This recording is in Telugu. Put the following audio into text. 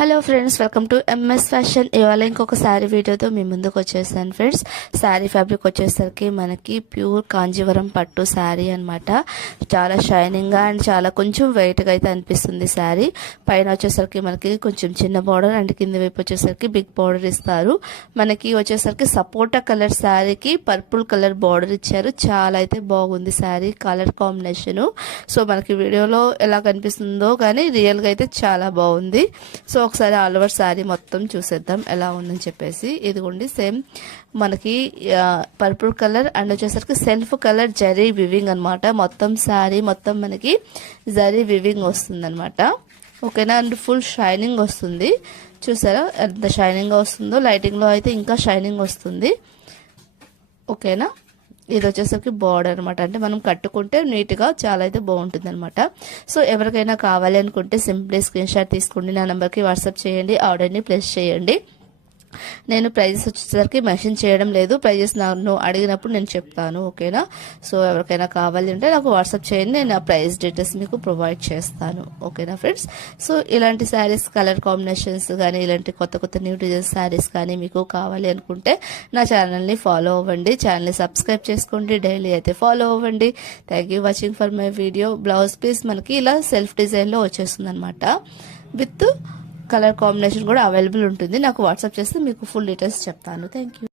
Hello friends, welcome to MS fashion. ఇవాళ ఇంకొక శారీ వీడియోతో మీ ముందుకు వచ్చేసాను ఫ్రెండ్స్. శారీ ఫ్యాబ్రిక్ వచ్చేసరికి మనకి ప్యూర్ కాంజీవరం పట్టు శారీ అనమాట. చాలా షైనింగ్గా అండ్ చాలా కొంచెం వెయిట్గా అయితే అనిపిస్తుంది శారీ. పైన వచ్చేసరికి మనకి కొంచెం చిన్న బార్డర్ అండ్ కింద వైపు వచ్చేసరికి బిగ్ బార్డర్ ఇస్తారు. మనకి వచ్చేసరికి సపోటా కలర్ శారీకి పర్పుల్ కలర్ బార్డర్ ఇచ్చారు. చాలా అయితే బాగుంది శారీ కలర్ కాంబినేషను. సో మనకి వీడియోలో ఎలా కనిపిస్తుందో కానీ రియల్గా అయితే చాలా బాగుంది. సో ఒకసారి ఆల్ ఓవర్ శారీ మొత్తం చూసేద్దాం ఎలా ఉందని చెప్పేసి. ఇదిగోండి సేమ్ మనకి పర్పుల్ కలర్ అండ్ వచ్చేసరికి సెల్ఫ్ కలర్ జరీ వివింగ్ అనమాట. మొత్తం శారీ మొత్తం మనకి జరీ వివింగ్ వస్తుంది అనమాట. ఓకేనా. అండ్ ఫుల్ షైనింగ్ వస్తుంది. చూసారా ఎంత షైనింగ్గా వస్తుందో. లైటింగ్లో అయితే ఇంకా షైనింగ్ వస్తుంది. ఓకేనా. ఇది వచ్చేసరికి బార్డర్ అనమాట. అంటే మనం కట్టుకుంటే నీట్గా చాలా అయితే బాగుంటుంది అనమాట. సో ఎవరికైనా కావాలి అనుకుంటే సింప్లీ స్క్రీన్ షాట్ తీసుకోండి, నా నెంబర్కి వాట్సాప్ చేయండి, ఆర్డర్ని ప్లేస్ చేయండి. నేను ప్రైజెస్ వచ్చేసరికి మెన్షన్ చేయడం లేదు. ప్రైజెస్ నన్ను అడిగినప్పుడు నేను చెప్తాను. ఓకేనా. సో ఎవరికైనా కావాలి అంటే నాకు వాట్సాప్ చేయండి, నేను ఆ ప్రైస్ డీటెయిల్స్ మీకు ప్రొవైడ్ చేస్తాను. ఓకేనా ఫ్రెండ్స్. సో ఇలాంటి శారీస్ కలర్ కాంబినేషన్స్ కానీ ఇలాంటి కొత్త కొత్త న్యూ డిజైన్ శారీస్ కానీ మీకు కావాలి అనుకుంటే నా ఛానల్ని ఫాలో అవ్వండి, ఛానల్ని సబ్స్క్రైబ్ చేసుకోండి, డైలీ అయితే ఫాలో అవ్వండి. Thank you watching for my video. Blouse piece మనకి ఇలా సెల్ఫ్ డిజైన్లో వచ్చేస్తుంది అనమాట. విత్ కలర్ కాంబినేషన్ కూడా అవైలబుల్ ఉంటుంది. నాకు వాట్సాప్ చేస్తే మీకు ఫుల్ డీటెయిల్స్ చెప్తాను. Thank you.